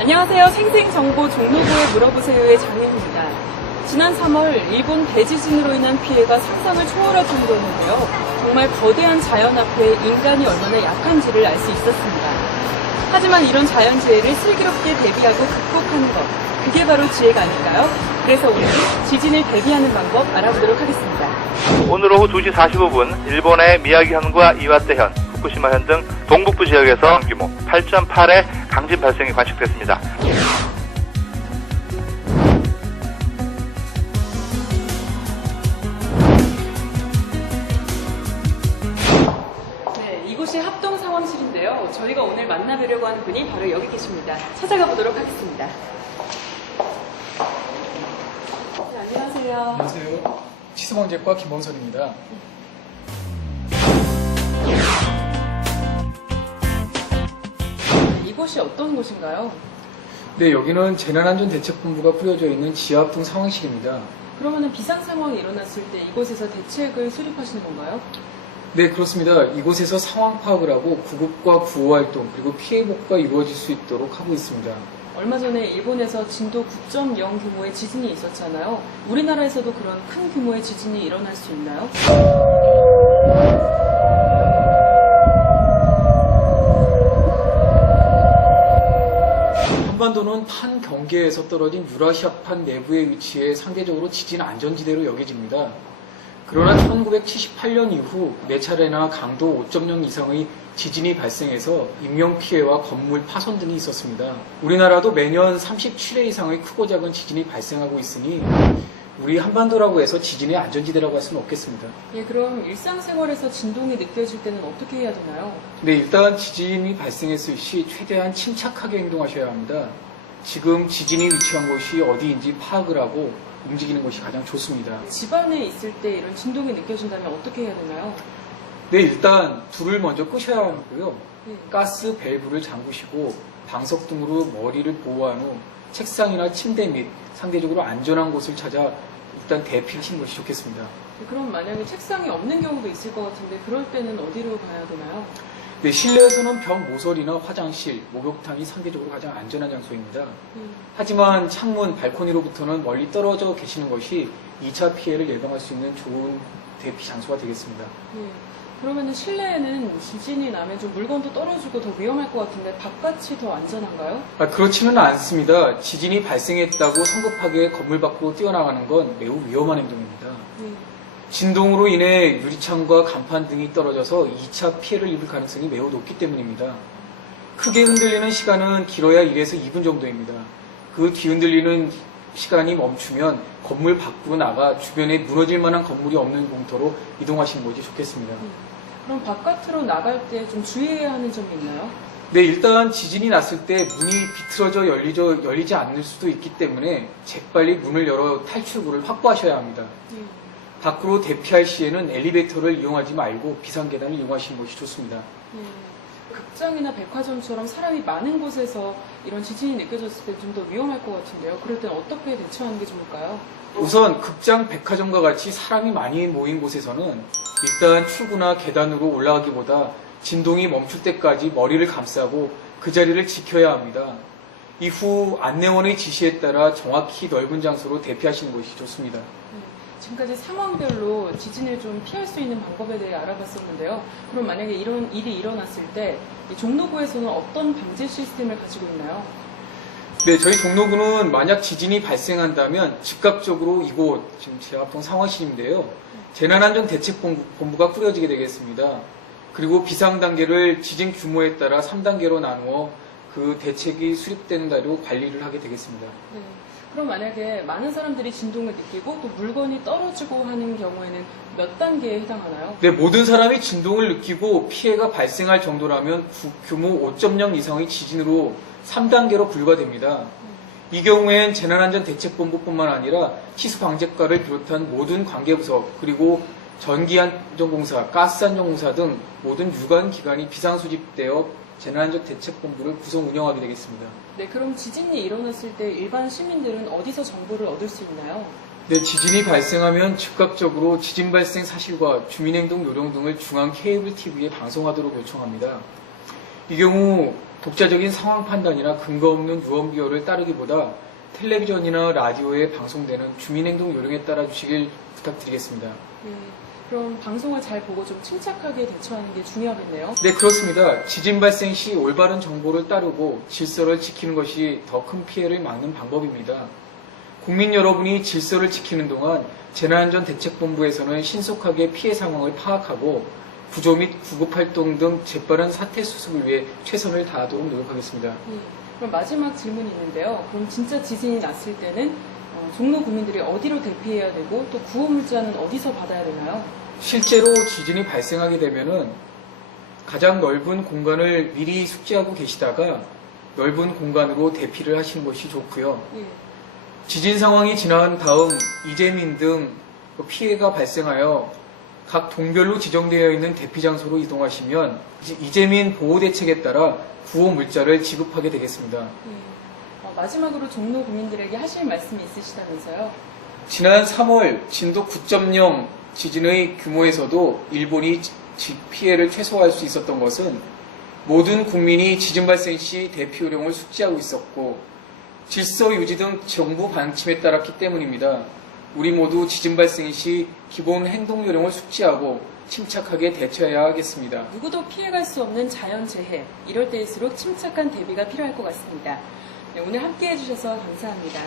안녕하세요. 생생정보 종로구에 물어보세요의 장혜입니다. 지난 3월 일본 대지진으로 인한 피해가 상상을 초월할 정도였는데요. 정말 거대한 자연 앞에 인간이 얼마나 약한지를 알 수 있었습니다. 하지만 이런 자연재해를 슬기롭게 대비하고 극복하는 것, 그게 바로 지혜가 아닐까요? 그래서 오늘은 지진을 대비하는 방법 알아보도록 하겠습니다. 오늘 오후 2시 45분 일본의 미야기현과 이와테현, 후쿠시마현 등 동북부 지역에서 규모 8.8의 강진 발생이 관측됐습니다. 네, 이곳이 합동 상황실인데요. 저희가 오늘 만나뵈려고 하는 분이 바로 여기 계십니다. 찾아가 보도록 하겠습니다. 네, 안녕하세요. 안녕하세요. 치수방재과 김범선입니다. 이곳이 어떤 곳인가요? 네, 여기는 재난안전대책본부가 꾸려져 있는 지하합동 상황실입니다. 그러면 비상 상황이 일어났을 때 이곳에서 대책을 수립하시는 건가요? 네, 그렇습니다. 이곳에서 상황 파악을 하고 구급과 구호 활동 그리고 피해 복구가 이루어질 수 있도록 하고 있습니다. 얼마 전에 일본에서 진도 9.0 규모의 지진이 있었잖아요. 우리나라에서도 그런 큰 규모의 지진이 일어날 수 있나요? 한반도는 판 경계에서 떨어진 유라시아판 내부에 위치해 상대적으로 지진 안전지대로 여겨집니다. 그러나 1978년 이후 4차례나 강도 5.0 이상의 지진이 발생해서 인명피해와 건물 파손 등이 있었습니다. 우리나라도 매년 37회 이상의 크고 작은 지진이 발생하고 있으니 우리 한반도라고 해서 지진의 안전지대라고 할 수는 없겠습니다. 예, 그럼 일상생활에서 진동이 느껴질 때는 어떻게 해야 되나요? 네, 일단 지진이 발생했을 시 최대한 침착하게 행동하셔야 합니다. 지금 지진이 위치한 곳이 어디인지 파악을 하고 움직이는 것이 가장 좋습니다. 집안에 있을 때 이런 진동이 느껴진다면 어떻게 해야 되나요? 네, 일단 불을 먼저 끄셔야 하고요. 네. 가스 밸브를 잠그시고 방석 등으로 머리를 보호한 후 책상이나 침대 및 상대적으로 안전한 곳을 찾아 일단 대피하시는 것이 좋겠습니다. 그럼 만약에 책상이 없는 경우도 있을 것 같은데 그럴 때는 어디로 가야 되나요? 네, 실내에서는 벽 모서리나 화장실, 목욕탕이 상대적으로 가장 안전한 장소입니다. 하지만 창문, 발코니로부터는 멀리 떨어져 계시는 것이 2차 피해를 예방할 수 있는 좋은 대피 장소가 되겠습니다. 네. 그러면 실내에는 지진이 나면 좀 물건도 떨어지고 더 위험할 것 같은데 바깥이 더 안전한가요? 그렇지는 않습니다. 지진이 발생했다고 성급하게 건물 밖으로 뛰어나가는 건 매우 위험한 행동입니다. 네. 진동으로 인해 유리창과 간판 등이 떨어져서 2차 피해를 입을 가능성이 매우 높기 때문입니다. 크게 흔들리는 시간은 길어야 1에서 2분 정도입니다. 그 뒤 흔들리는 시간이 멈추면 건물 밖으로 나가 주변에 무너질 만한 건물이 없는 공터로 이동하시는 것이 좋겠습니다. 그럼 바깥으로 나갈 때 좀 주의해야 하는 점이 있나요? 네, 일단 지진이 났을 때 문이 비틀어져 열리지 않을 수도 있기 때문에 재빨리 문을 열어 탈출구를 확보하셔야 합니다. 네. 밖으로 대피할 시에는 엘리베이터를 이용하지 말고 비상계단을 이용하시는 것이 좋습니다. 네. 극장이나 백화점처럼 사람이 많은 곳에서 이런 지진이 느껴졌을 때 좀 더 위험할 것 같은데요. 그럴 땐 어떻게 대처하는 게 좋을까요? 우선 극장, 백화점과 같이 사람이 많이 모인 곳에서는 일단 출구나 계단으로 올라가기보다 진동이 멈출 때까지 머리를 감싸고 그 자리를 지켜야 합니다. 이후 안내원의 지시에 따라 정확히 넓은 장소로 대피하시는 것이 좋습니다. 지금까지 상황별로 지진을 좀 피할 수 있는 방법에 대해 알아봤었는데요. 그럼 만약에 이런 일이 일어났을 때 이 종로구에서는 어떤 방지 시스템을 가지고 있나요? 네, 저희 종로구는 만약 지진이 발생한다면 즉각적으로 이곳, 지금 지하합동 상황실인데요. 재난안전대책본부가 꾸려지게 되겠습니다. 그리고 비상단계를 지진 규모에 따라 3단계로 나누어 그 대책이 수립되는 대로 관리를 하게 되겠습니다. 네. 그럼 만약에 많은 사람들이 진동을 느끼고 또 물건이 떨어지고 하는 경우에는 몇 단계에 해당하나요? 네, 모든 사람이 진동을 느끼고 피해가 발생할 정도라면 규모 5.0 이상의 지진으로 3단계로 분류가 됩니다. 이 경우엔 재난안전대책본부뿐만 아니라 치수방재과를 비롯한 모든 관계부서 그리고 전기안전공사, 가스안전공사 등 모든 유관기관이 비상수집되어 재난안전대책본부를 구성 운영하게 되겠습니다. 네, 그럼 지진이 일어났을 때 일반 시민들은 어디서 정보를 얻을 수 있나요? 네, 지진이 발생하면 즉각적으로 지진 발생 사실과 주민행동 요령 등을 중앙 케이블 TV에 방송하도록 요청합니다. 이 경우 독자적인 상황 판단이나 근거 없는 유언비어를 따르기보다 텔레비전이나 라디오에 방송되는 주민행동 요령에 따라 주시길 부탁드리겠습니다. 네, 그럼 방송을 잘 보고 좀 침착하게 대처하는 게 중요하겠네요. 네, 그렇습니다. 지진 발생 시 올바른 정보를 따르고 질서를 지키는 것이 더 큰 피해를 막는 방법입니다. 국민 여러분이 질서를 지키는 동안 재난안전대책본부에서는 신속하게 피해 상황을 파악하고 구조 및 구급활동 등 재빠른 사태 수습을 위해 최선을 다하도록 노력하겠습니다. 네, 그럼 마지막 질문이 있는데요. 그럼 진짜 지진이 났을 때는 종로 구민들이 어디로 대피해야 되고 또 구호 물자는 어디서 받아야 되나요? 실제로 지진이 발생하게 되면은 가장 넓은 공간을 미리 숙지하고 계시다가 넓은 공간으로 대피를 하시는 것이 좋고요. 예. 지진 상황이 지난 다음 이재민 등 피해가 발생하여 각 동별로 지정되어 있는 대피 장소로 이동하시면 이재민 보호 대책에 따라 구호 물자를 지급하게 되겠습니다. 예. 마지막으로 종로 구민들에게 하실 말씀이 있으시다면서요? 지난 3월 진도 9.0 지진의 규모에서도 일본이 피해를 최소화할 수 있었던 것은 모든 국민이 지진 발생 시 대피 요령을 숙지하고 있었고 질서 유지 등 정부 방침에 따랐기 때문입니다. 우리 모두 지진 발생 시 기본 행동 요령을 숙지하고 침착하게 대처해야 하겠습니다. 누구도 피해갈 수 없는 자연재해, 이럴 때일수록 침착한 대비가 필요할 것 같습니다. 네, 오늘 함께해 주셔서 감사합니다.